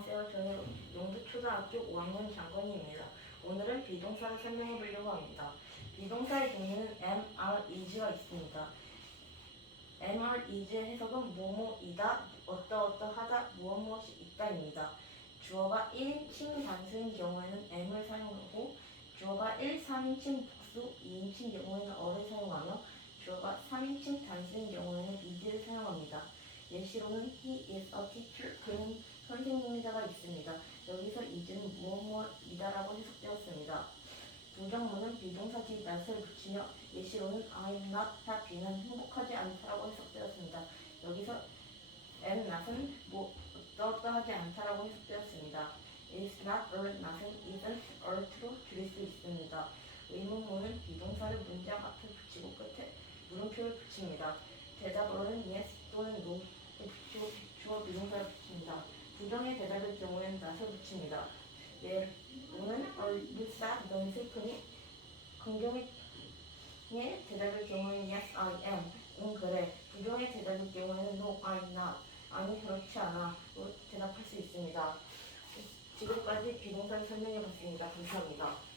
안녕하세요. 저는 용두초등학교 5학년 장건희입니다. 오늘은 비동사를 설명해 보려고 합니다. 비동사의 종류는 am, are, is가 있습니다. is의 해석은 뭐뭐이다, 어떠어떠하다, 무엇 무엇이 있다입니다. 주어가 1인칭 단수인 경우에는 am을 사용하고 주어가 1, 3인칭 복수, 2인칭 경우에는 어를 사용하며 주어가 3인칭 단수인 경우에는 is를 사용합니다. 예시로는 he is a teacher. 그는 선생님이다가 있습니다. 여기서 is는 무엇무엇이다라고 해석되었습니다. 부정문은 비동사 뒤 not을 붙이며 예시로는 I'm not happy는 행복하지 않다라고 해석되었습니다. 여기서 am not은 뭐 어떠어떠하지 않다라고 해석되었습니다. is not or not은 isn't or로 줄일 수 있습니다. 의문문은 비동사를 문장 앞에 붙이고 끝에 물음표를 붙입니다. 대답으로는 yes 또는 no 붙이고 주어 비동사를 붙입니다. 부정의 대답일 경우에는 not을 붙입니다. 예, sad? 넌 슬프니? 긍정의 의 대답일 경우에는 yes I am 응 그래 부정의 대답일 경우에는 no I'm not 아니 그렇지 않아 로 대답할 수 있습니다. 지금까지 비동사를 설명해 봤습니다. 감사합니다.